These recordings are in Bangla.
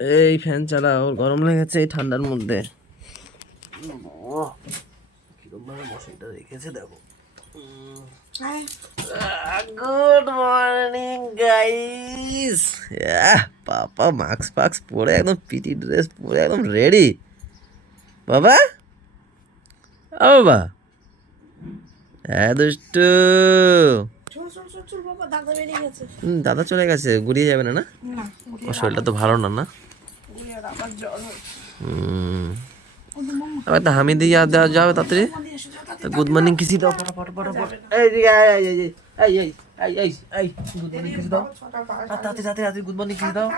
এই ফ্যান চালা, ওর গরম লেগেছে এই ঠান্ডার মধ্যে। কিরকম ভাবে মশারিটা রেখেছে দেখো। Good morning guys. পাপা মাস্ক ফাক্স পরে একদম পিটি ড্রেস পরে একদম রেডি। বাবা ও বাবা, হ্যাঁ দুষ্টু। দাদা চলে গেছে, গুড়িয়ে যাবে না? না ওর শরীরটা তো ভালো না। না আবার তো হামি দিয়ে দেওয়া যাবে তাড়াতাড়ি। গুড মর্নিং কিসি দাও ফটাফট ফটাফট। এই গুড মর্নিং কিসি দাও তাড়াতাড়ি গুড মর্নিং কিসি দাও।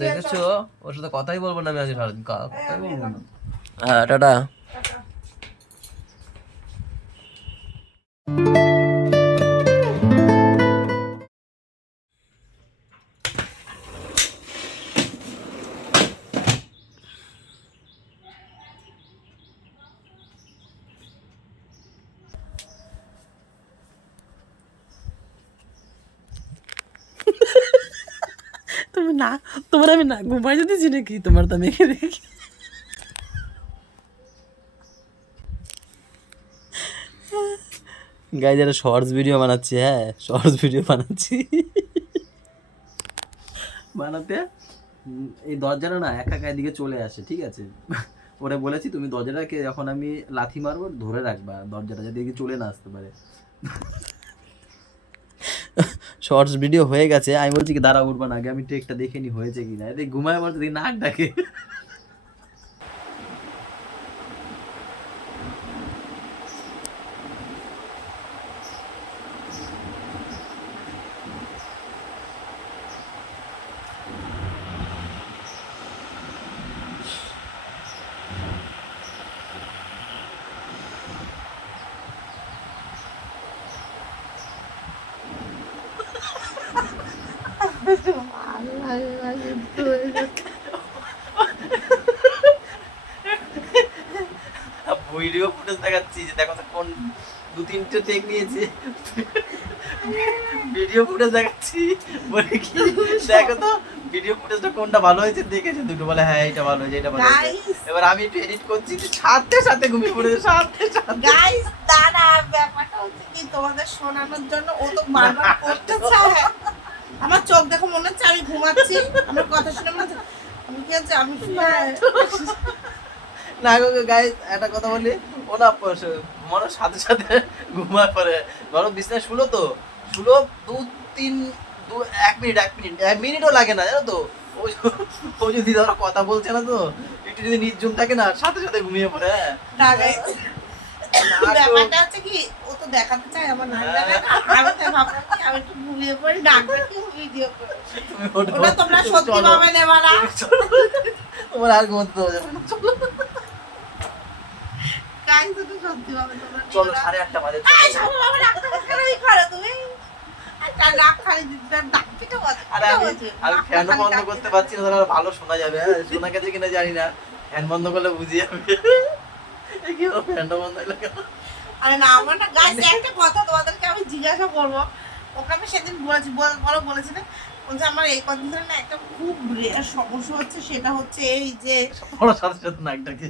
দেখেছো ওর সাথে কথাই বলবো না আমি আজ সারাদিন, কথাই বলবো না। হ্যাঁ টাটা। তুমি না, তোমার আমি না ঘুমাই দিতেছি নাকি? তোমার তো মেখে রেখে গাই যারা শর্টস ভিডিও বানাচ্ছি, হ্যাঁ শর্টস ভিডিও বানাচ্ছি বানাতে এই দরজাটা না একা একা এদিকে চলে আসে, ঠিক আছে? ওরে বলেছি তুমি দরজাটাকে যখন আমি লাথি মারবো ধরে রাখবা দরজাটা, যাতে এদিকে চলে না আসতে পারে। শর্টস ভিডিও হয়ে গেছে, আমি বলছি কি দাঁড়া উঠবা না, আগে আমি টেকটা দেখে নি হয়েছে কিনা। এদিকে ঘুমায় বলতে নাক ডাকে। ভিডিও ফুটেজ দেখাচ্ছি যে দেখো কোন 2-3টে টেক নিয়েছে, ভিডিও ফুটেজ দেখাচ্ছি বলে কি দেখো তো ভিডিও ফুটেজটা কোনটা ভালো হয়েছে দেখেছে দুটো, বলে হ্যাঁ এটা ভালো হয়েছে এটা ভালো হয়েছে। এবার আমি একটু এডিট করছি, সাথে সাথে ঘুমিয়ে পড়েছে সাথে সাথে। গাইস দাঁড়া, ব্যাপারটা হচ্ছে কি তোমাদের শোনানোর জন্য ও তো বারবার করতেছে। আমার চোখ দেখো মনে হচ্ছে আমি ঘুমাচ্ছি, আমার কথা শুনে মনে হচ্ছে আমি কি আছে আমি না গো গাইস একটা কথা বলি, ও না ঘুমানোর সাথে সাথে ঘুমায় পড়ে। ধরো বিছনায় শুলো তো শুলো 1 মিনিটও লাগে না জানো তো। ও যদি ধরো কথা বলছে না তো একটু যদি নির্জন থাকে না সাথে সাথে ঘুমিয়ে পড়ে। না গাইস ব্যাপারটা হচ্ছে কি ও তো দেখাতে চায় আমার নামটা, আমি তো ভাবলাম কি আমি একটু ঘুমিয়ে পড়ি ডাকবে কি ভিডিও করে। ওটা তোমরা সত্যি ভাবে নেবা না, তোমার আর ঘুমোতে দেওয়া যাবে না। চলো গাইস ওটা সত্যি ভাবে তোমরা চলো 8:30 বাজে। এই সব ভাবে ডাকতে কেনই করো তুমি? একটা রাগ খালি দিতে ডাকতে তো বল। আরে আমি ফ্যান বন্ধ করতে পারছি না, তাহলে ভালো শোনা যাবে। হ্যাঁ শোনা গেছে কিনা জানি না, ফ্যান বন্ধ করলে বুঝি যাবে। এই কি হলো ফ্যান বন্ধ হলো কেন? আরে না আমার না গাইস একটা কথা তোমাদেরকে আমি জিজ্ঞাসা করব। ওকে আমি সেদিন বলেছি বলেছি না বলছে আমার এই কদিন ধরে না একটা খুব রেয়ার সমস্যা হচ্ছে, সেটা হচ্ছে এই যে বড় সাথে সাথে নাকটাকে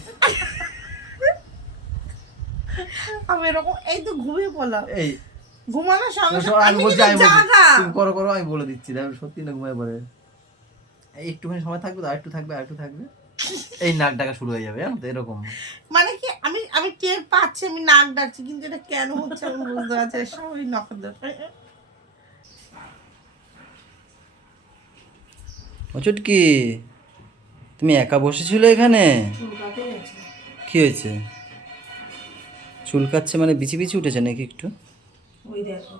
আমি এরকম এই তো ঘুমিয়ে পড়লাম। এই ঘুমানোর সঙ্গে আমি বলছি তুমি করো আমি বলে দিচ্ছি দেখো সত্যি না ঘুমায় পড়ে। এই একটুখানি সময় থাকবে তো আরেকটু থাকবে এই নাক ডাকা শুরু হয়ে যাবে, জানো তো এরকম। মানে কি আমি আমি টের পাচ্ছি আমি নাক ডাকছি, কিন্তু এটা কেন হচ্ছে আমি বুঝতে পারছি না। সবাই নকল দরকার ও চুটকি, তুমি একা বসেছিল এখানে? কি হয়েছে? চুলকাচ্ছে মানে বিচি বিচি উঠেছে নাকি একটু? ওই দেখো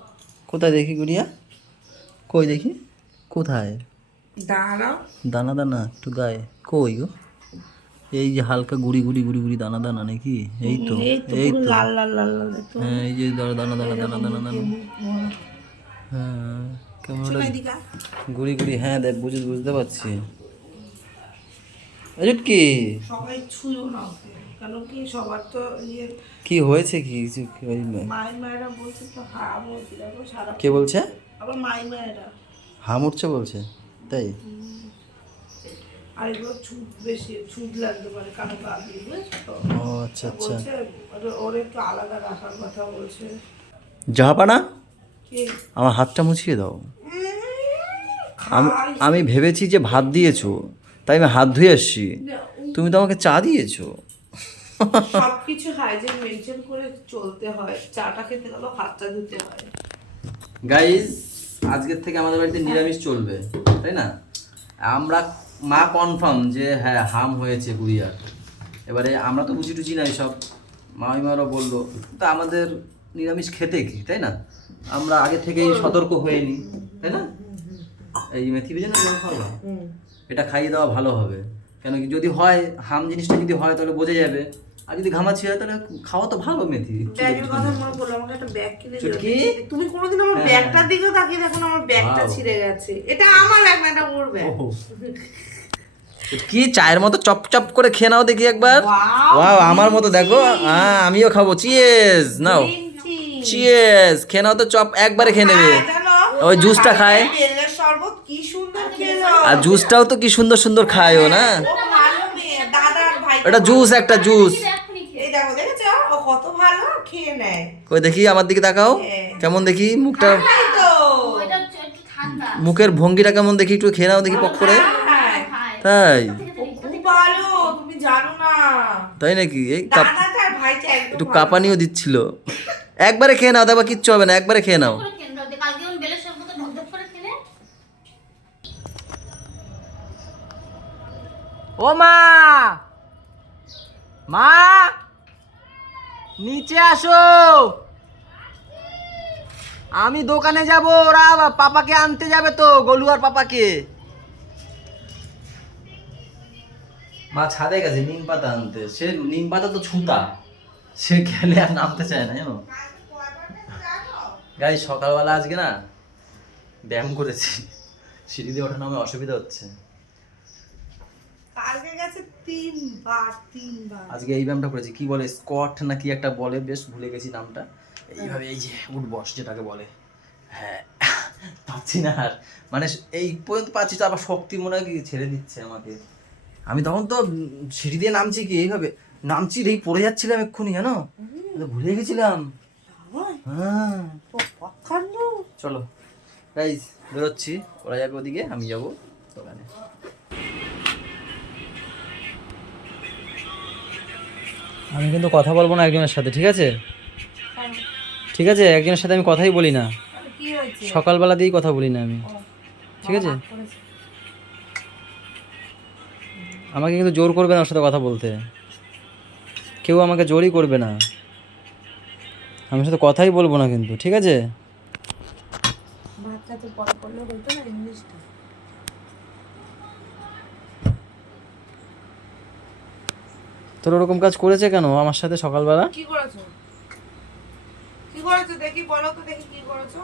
কোথায় দেখি গুড়িয়া, কই দেখি কোথায়? দাঁড়াও দানা দানা একটু গায়ে কই গো? এই যে হালকা গুড়ি গুড়ি গুড়ি গুড়ি দানা দানা নাকি? এই তো এই তো লাল লাল লাল লাল তো হ্যাঁ এই যে দানা দানা দানা দানা দানা দানা হ্যাঁ কেমন ওটা গুড়ি গুড়ি। হ্যাঁ দেখ বুঝতে পারছি। কি সবাই ছুঁয়ো না ওকে, কেন কি সবার তো ইয়ে কি হয়েছে কি? মায়েরা বলছে তো হাম হচ্ছে দেখো সারা। কে বলছে? আবার মায়েরা হাম উঠছে বলছে তাই? আর এগুলো ছুট বেশি, ছুট লাগতে পারে কারো গা দিয়ে, বুঝেছো তো? ও আচ্ছা আচ্ছা। বলছে ওর একটু আলাদা রাখার কথা বলছে। জাহাপানা কি? আমার হাতটা মুছিয়ে দাও। আমি ভেবেছি যে ভাত দিয়েছো, তাই আমি হাত ধুয়ে আসছি। তুমি তো আমাকে চা দিয়েছো। সবকিছু হাইজিন মেনটেন করে চলতে হয়, চাটা খেতে গেলেও হাতটা ধুতে হয়। গাইজ আজকের থেকে আমাদের বাড়িতে নিরামিষ চলবে, তাই না? আমরা মা কনফার্ম যে হ্যাঁ হাম হয়েছে গুড়িয়ার। এবারে আমরা তো বুঝি টুচি নাই সব, মামিমারও বললো তা আমাদের নিরামিষ খেতে কি, তাই না? আমরা আগে থেকেই সতর্ক হয়ে নিই, তাই না? এই মেথি ভেজে না খাওয়া, এটা খাইয়ে দেওয়া ভালো হবে। কেন কি যদি হয় হাম জিনিসটা যদি হয় তাহলে বোঝা যাবে, আর যদি ঘামাচ্ছি হয় তাহলে খাওয়া তো ভালো মেথি। ব্যাগের কথা মনে পড়লো, আমাকে একটা ব্যাগ কিনে দিও। চুটকি? তুমি কোনোদিন আমার ব্যাগটার দিকে তাকিয়ে দেখো না, আমার ব্যাগটা ছিঁড়ে গেছে। এটা আমার ব্যাগ না, এটা ওর ব্যাগ। কি চায়ের মতো চপ চপ করে খেয়ে নাও দেখি একবার। ওয়াও আমার মতো দেখো, আমিও খাবো। চিয়েস নাও, চিয়েস খেয়ে নাও তো, চপ একবারে খেয়ে নেবে। ওই জুসটা খায়, বেলের শরবত কি সুন্দর খেলো। আর জুসটাও তো কি সুন্দর সুন্দর খায় ও না। ও ভালো মেয়ে, দাদার ভাই। এটা জুস, একটা জুস। এই দেখো, দেখেছো ও কত ভালো খেয়ে নেয়। কই দেখি আমার দিকে তাকাও, কেমন দেখি মুখটা, তাই তো। মুখের ভঙ্গিটা কেমন দেখি, একটু খেয়ে নাও দেখি পক করে। তাই ও খুব ভালো, তুমি জানো না। তাই নাকি? এই দাদাটার ভাইটা একদম একটু কাঁপানিও দিচ্ছিল। একবারে খেয়ে নাও, দেখবা কিচ্ছু হবে না, একবারে খেয়ে নাও। ও মা, মা নিচে আসো, আমি দোকানে যাব, ওরা পাপাকে আনতে যাবে তো, গোলু আর পাপাকে। মা ছাদে গেছে নিম পাতা আনতে, সে নিম পাতা তো ছুতা, সে গেলে আর নামতে চায় না জানো। গাই সকালবেলা আজকে না ব্যায়াম করেছি, সিঁড়ি দিয়ে ওঠানো আমার অসুবিধা হচ্ছে। কালকে গেছে তিনবার। আজকে এই ব্যায়ামটা করেছি, কি বলে স্কোয়াট না কি একটা বলে, বেশ ভুলে গেছি নামটা। এইভাবে এই যে উঠ বস যেটাকে বলে, হ্যাঁ পাচ্ছি না আর, মানে এই পর্যন্ত পাচ্ছি তো, আবার শক্তি মনে হয় কি ছেড়ে দিচ্ছে আমাকে। আমি তখন তো সিঁড়ি দিয়ে নামছি কি এইভাবে নামছি, এই পড়ে যাচ্ছিলাম এক্ষুনি জানো, ভুলে গেছিলাম। হ্যাঁ চলো গাইস বেরোচ্ছি, ওরা যাবে ওদিকে, আমি যাবো দোকানে। আমি কিন্তু কথা বলবো না একজনের সাথে, ঠিক আছে? ঠিক আছে, একজনের সাথে আমি কথাই বলি না, সকালবেলা দিয়েই কথা বলি না আমি, ঠিক আছে? আমাকে কিন্তু জোর করবে না ওর সাথে কথা বলতে, কেউ আমাকে জোরই করবে না, আমি সাথে কথাই বলবো না কিন্তু, ঠিক আছে? তোর ওরকম কাজ করেছে কেন আমার সাথে সকালবেলা? কি করেছো? কি করেছো দেখি, বলো তো দেখি কি করেছো।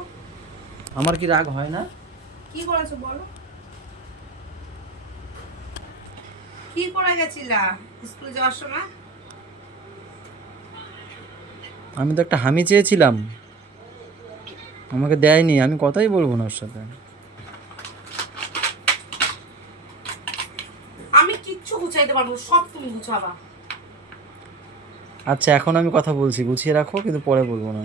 আমার কি রাগ হয় না? কি করেছো বলো। কি করে গেছিলা স্কুলে যাওয়ার সময়? আমি তো একটা হামি চেয়েছিলাম, আমাকে দেয়নি, আমি কথাই বলবো না ওর সাথে। আমি কিচ্ছু গুছাইতে পারবো, সব তুমি গুছাবা। আচ্ছা এখন আমি কথা বলছি, গুছিয়ে রাখো, কিন্তু পরে বলবো না,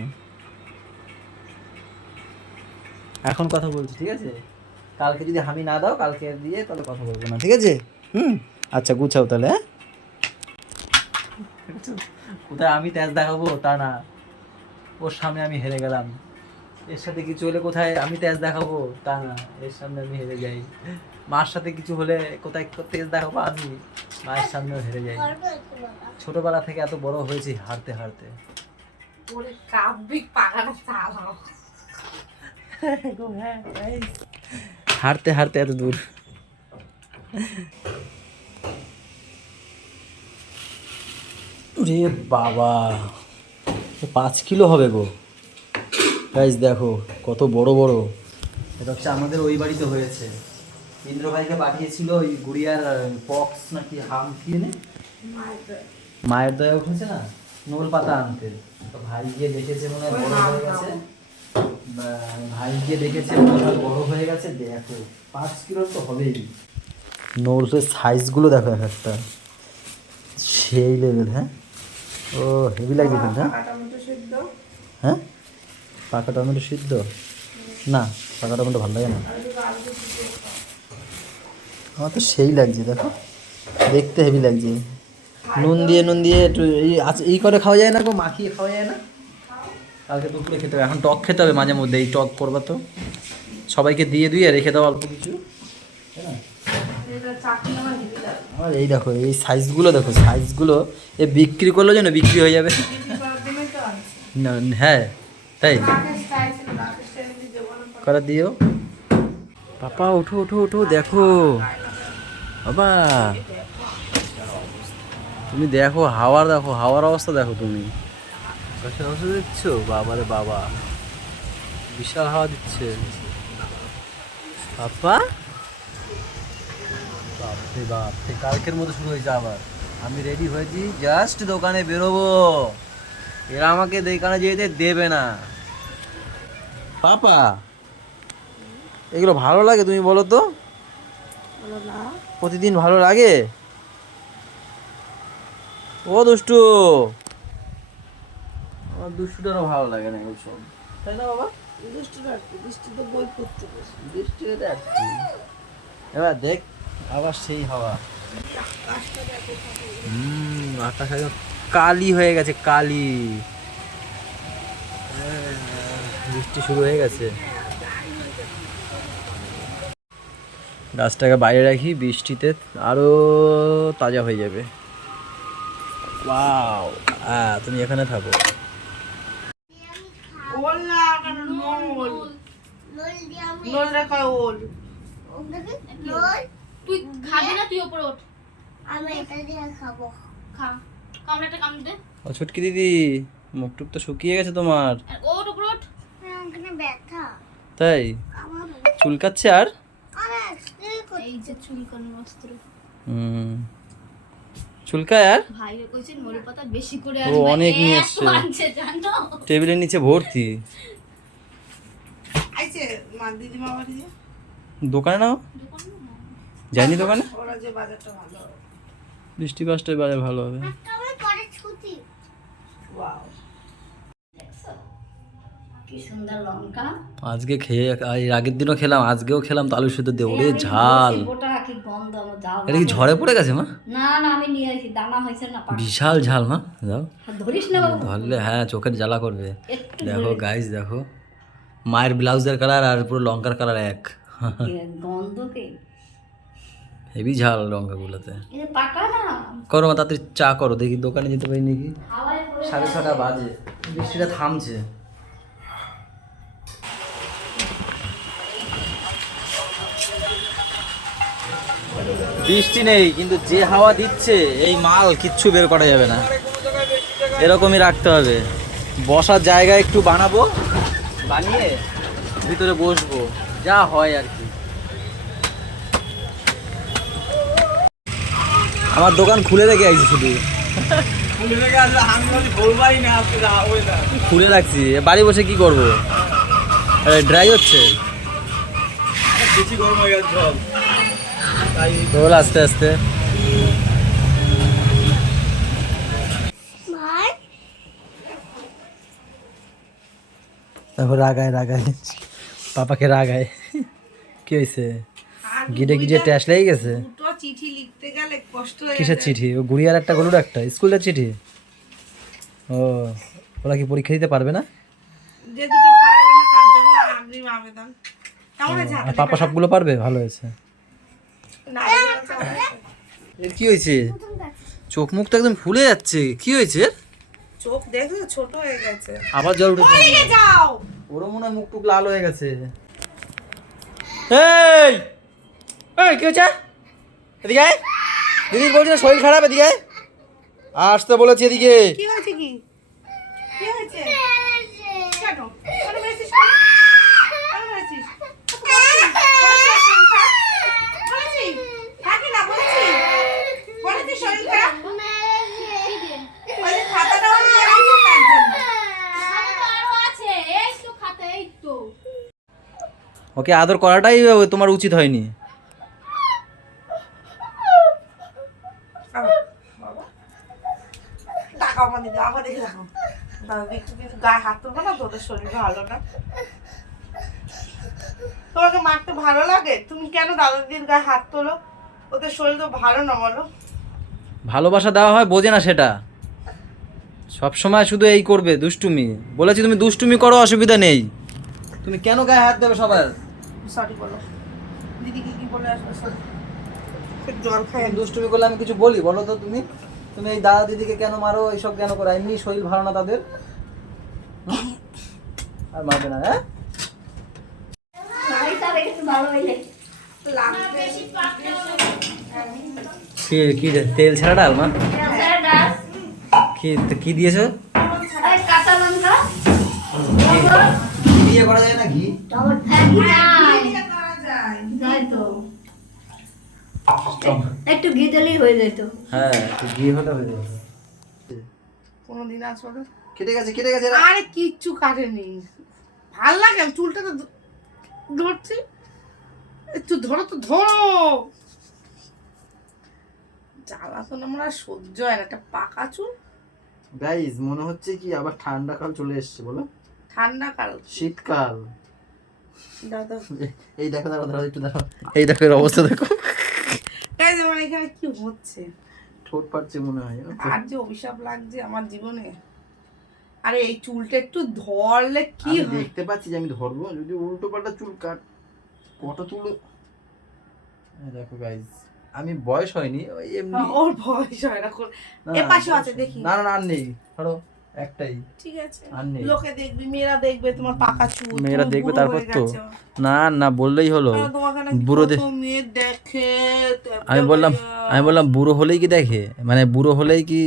এখন কথা বলছি, ঠিক আছে? কালকে যদি হামি না দাও, কালকে দিয়ে তাহলে কথা বলবো না, ঠিক আছে? আচ্ছা গুছাও তাহলে। হ্যাঁ কোথায় আমি তেজ দেখাবো তা না, ওর সামনে আমি হেরে গেলাম, এর সাথে কিছু হলে কোথায় আমি তেজ দেখাবো তা না, এর সামনে আমি হেরে যাই। মার সাথে কিছু হলে কোথায় তেজ দেখাবো আমি, মায়ের সামনেও হেরে যাই। ছোটবেলা থেকে এত বড় হয়েছি হারতে হারতে। ওরে কাব্যিক পাখাটা চালাও। হারতে হারতে এত দূর। রে বাবা 5 কিলো হবে গো গাইস, দেখো কত বড় বড়। এটা হচ্ছে আমাদের ওই বাড়িতে হয়েছে, ইন্দ্র ভাইকে পাঠিয়েছিল ওই গুড়িয়ার পক্স নাকি হাম কি এনে মায়ের দয়া উঠেছে না, নোল পাতা আনতে। তো ভাই গিয়ে দেখেছে মনে হয় বড় হয়ে গেছে, ভাই গিয়ে দেখেছে মনে হয় বড় হয়ে গেছে। দেখো 5 কিলো তো হবেই। নোটসের সাইজগুলো দেখো এক একটা সেই লেভেল। হ্যাঁ ও হেভি লাগছে কিন্তু। হ্যাঁ টমেটো সিদ্ধ, হ্যাঁ পাকা টমেটো সিদ্ধ না, পাকা টমেটো ভালো লাগে না আমার তো। সেই লাগছে দেখো, দেখতে হেভি লাগছে। নুন দিয়ে একটু এই করে খাওয়া যায় না গো, মাখিয়ে খাওয়া যায় না? কালকে দুপুরে খেতে হবে, এখন টক খেতে হবে মাঝে মধ্যে। এই টক করবা তো সবাইকে দিয়ে রেখে দাও অল্প কিছু, তাই না? আর এই দেখো এই সাইজগুলো, দেখো সাইজগুলো এ বিক্রি করলে যেন বিক্রি হয়ে যাবে। না, হ্যাঁ তাই করা দিও। পাপা ওঠো ওঠো ওঠো, দেখো বাবা তুমি দেখো হাওয়ার, দেখো হাওয়ার অবস্থা দেখো। তুমি গাছের অবস্থা দেখছো? বাবা রে বাবা, বিশাল হাওয়া দিচ্ছে পাপা। বাপরে বাপ, কালকের মতো শুরু হয়েছে আবার। আমি রেডি হয়েছি, জাস্ট দোকানে বেরোবো, এরা আমাকে দোকানে যেতে দেবে না। পাপা এগুলো ভালো লাগে তুমি বলো তো? প্রতিদিন ভালো লাগে? ও দুষ্টু, আমার দুষ্টুটারও ভালো লাগে না এগুলো সব, তাই না বাবা? এবার দেখ আবার সেই হাওয়া। আকাশ একদম কালি হয়ে গেছে, কালি। বৃষ্টি শুরু হয়ে গেছে। গাছটাকে বাইরে রাখি, বৃষ্টিতে আরো তাজা হয়ে যাবে। ওয়াও, তুমি এখানে থাকো। ওল না, নোল নোল রেখা ওল। তুই খাবি না? তুই ওপরে ওঠ, আমি এটা দিয়ে খাবো। খা। কামড়াটা কামড়ে দে। ও ছুটকি দিদি, মুখ টুক তো শুকিয়ে গেছে তোমার। আর ওঠ ওপরে ওঠ। ওখানে ব্যথা তাই আমার চুলকাচ্ছে আর? এই যে চুলকানোর অস্ত্র। চুলকায় আর? ভাই কইছেন মরি পাতা বেশি করে ও অনেক নিয়ে এসছে, আনছে জানো? টেবিলের নিচে ভর্তি। আইছে মা দিদিমা বাড়ি দিয়ে। দোকানে নাও, যাইনি দোকানে? ওরা যে বাজারটা ভালো হবে। বৃষ্টি পাঁচটায় বাজার ভালো হবে। আমার পরে ছুটি। ওয়াও, কি সুন্দর লঙ্কা। আজকে খেয়ে এর আগের দিনও খেলাম, আজকেও খেলাম তো আলু সিদ্ধ দিয়ে। ওরে ঝাল, ওটা কি গন্ধ, আমার ঝাল। এটা কি ঝড়ে পড়ে গেছে মা? না না, আমি নিয়ে আসি, দানা হয়েছে না। বিশাল ঝাল মা, যাও ধরিস না বাবু, ধরলে হ্যাঁ চোখের জ্বালা করবে। একটু দেখো গাইস, দেখো মায়ের ব্লাউজের কালার আর পুরো লঙ্কার কালার এক। গন্ধ কে হেভি ঝাল লঙ্কাগুলোতে। এটা পাকা না। করো মা তাড়াতাড়ি চা করো, দেখি দোকানে যেতে পারি নাকি। হাওয়ায় পড়ে 6:30 বাজে, বৃষ্টিটা থামছে। বৃষ্টি নেই কিন্তু যে হাওয়া দিচ্ছে, এই মাল কিচ্ছু বের করা যাবে না, এরকমই রাখতে হবে। বসার জায়গা একটু বানাবো, বানিয়ে ভিতরে বসবো, যা হয় আর কি। আমার দোকান খুলে রেখে আইছি, শুধু খুলে রাখছি। বাড়ি বসে কি করবো, ড্রাই হচ্ছে চল আস্তে আস্তে। ভাই তারপর রাগায় পাপাকে রাগায়। কি হয়েছে? গিটে গিটে ট্যাশ লেগে গেছে। দুটো চিঠি লিখতে গেলে কষ্ট হয়ে কিসের চিঠি? ও গুড়িয়ার একটা গরুর একটা স্কুলের চিঠি। ও ওরা কি পরীক্ষা দিতে পারবে না? যে দুটো পারবে না তার জন্য আগ্রিম আবেদন। কেমন আছে? আর পাপা সবগুলো পারবে? ভালো হয়েছে। না, এর কি হয়েছে? চোখ মুখ তো একদম ফুলে যাচ্ছে, কি হয়েছে? চোখ দেখো ছোট হয়ে গেছে। আবার জল উঠেছে। ওইদিকে যাও। ওরও মনে হয় মুখ টুক লাল হয়ে গেছে। এই এই কি হচ্ছে? এদিকে আয়। দিদির বলছি না শরীর খারাপ, এদিকে আয়। আসতে বলেছি এদিকে। কি হয়েছে? কি কি হয়েছে? কেন কেন মেরেছিস? কেন মেরেছিস? বলেছিস? থাকি না বলেছিস? বলেছিস শরীর খারাপ? ওই যে খাতাটা ওই মেরেছিস তার জন্য। আরো আছে, এই তো খাতা, এই তো। ওকে আদর করাটাই তোমার উচিত হয়নি। তাকাও আমার দিকে, আমার দিকে তাকাও। দাদা একটু কিন্তু গায়ে হাত তুলবো না, তোদের শরীর ভালো না। তোমাকে মারতে ভালো লাগে? তুমি কেন দাদা দিদির গায়ে হাত তোলো? ওদের শরীর তো ভালো না, বলো। ভালোবাসা দেওয়া হয় বোঝে না সেটা, সব সময় শুধু এই করবে দুষ্টুমি। বলেছি তুমি দুষ্টুমি করো, অসুবিধা নেই, তুমি কেন গায়ে হাত দেবে সবার? সরি বলো, দিদিকে কি বলে আসবে? সরি, জল খাই। তুমি দুষ্টুমি করলে আমি কিছু বলি বলো তো? তুমি তুমি এই দাদা দিদিকে কেন মারো, এইসব কেন করো? এমনি শরীর ভালো না তাদের, আর মারবে না। হ্যাঁ কি তেল ছাড়া ডাল মা? কি দিয়েছো? কাঁচা লঙ্কা ঘি দিয়ে করা যায় না? ঘি যাই তো, একটু ঘি দিলেই হয়ে যেত। হ্যাঁ একটু ঘি হলে হয়ে যাবে। কোনোদিন আসবে? কেটে গেছে। আরে কিচ্ছু কাটেনি, ভাল লাগে। আমি চুলটা তো ধরছি, একটু ধরো তো, ধরো। জ্বালা তো আমার আর সহ্য হয় না, একটা পাকা চুল। গাইস মনে হচ্ছে কি আবার ঠান্ডা কাল চলে এসেছে বলো? ঠান্ডা কাল, শীতকাল। দাদা এই দেখো, দাঁড়াও একটু দাঁড়াও, এই দেখো এর অবস্থা দেখো। এই যে মানে এখানে কি হচ্ছে? ঠোঁট পাচ্ছে মনে হয়। আর যে অভিশাপ লাগছে আমার জীবনে। আরে এই চুলটা একটু ধরলে কি আমি হয়? দেখতে পাচ্ছি যে আমি ধরবো, যদি উল্টো পাল্টা চুল কাট, কত চুল। এই দেখো গাইস, আমি বয়স হয়নি, ওই এমনি। ওর বয়স হয় না। না, এ পাশে আছে দেখি। না আর নেই, ধরো একটাই। ঠিক আছে, আর নেই। লোকে দেখবি, মেয়েরা দেখবে তোমার পাকা চুল। মেয়েরা তুমি দেখবে বুড়ো তারপর হয়ে তো। গেছো। না বললেই হলো। আর তোমাকে নাকি বুড়ো কত মেয়ে দেখে। আমি বললাম বুড়ো হলেই কি দেখে, মানে বুড়ো হলেই কি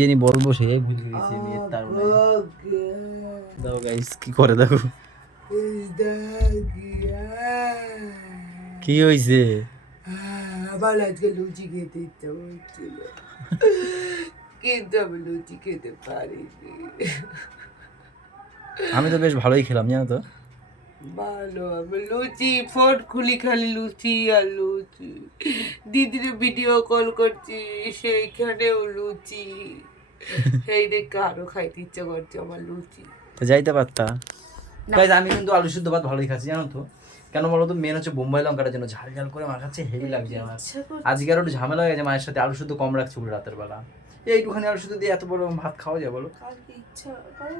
জানি বলবো, সে বুঝে গেছি মেয়ের তার দাও গাইস কি করে দেখো। কি হইছে? আবার আজকে লুচি খেতে ইচ্ছা হচ্ছিল, কিন্তু আমি লুচি খেতে পারিনি। আমি তো বেশ ভালোই খেলাম জানো তো। ভালো, আমি লুচি ফোন খুলি খালি লুচি আর লুচি। দিদির ভিডিও কল করছি, সেইখানেও লুচি। সেই দেখে আরো খাইতে ইচ্ছা করছে আমার লুচি। তো যাইতে পারতা। গাইস আমি কিন্তু আলু সিদ্ধ ভাত ভালোই খাচ্ছি জানো তো। কেন বলো তো? মেন হচ্ছে বোম্বাই লঙ্কাটার জন্য, ঝাল ঝাল করে মাখাচ্ছে, হেভি লাগছে আমার। আজকে আর একটু ঝামেলা হয়ে গেছে, মায়ের সাথে আলু সিদ্ধ কম রাখছি বলে রাতের বেলা। এইটুখানি আলু সিদ্ধ দিয়ে এত বড় ভাত খাওয়া যায় বলো? কালকে ইচ্ছা করো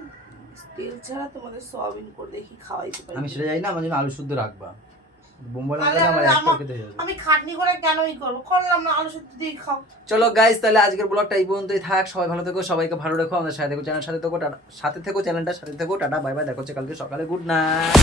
তেল ছাড়া তোমাদের সয়াবিন করে দেখি খাওয়াইতে পারি। আমি সেটা জানি না, আমার জন্য আলু সিদ্ধ রাখবা। বোম্বাই তাহলে লঙ্কাটা আমার আমি- একটা খেতে যাবে। আমি খাটনি করে কেনই করবো, করলাম না, আলু সত্যি দিয়ে খাও। চলো গাইস তাহলে আজকের ব্লগটা এই পর্যন্তই থাক। সবাই ভালো থেকো, সবাইকে ভালো রেখো, আমাদের সাথে থেকো, চ্যানেলের সাথে থেকো, টাটা, সাথে থেকো, চ্যানেলটার সাথে থেকো, টাটা বাই বাই, দেখা হচ্ছে কালকে সকালে, গুড নাইট।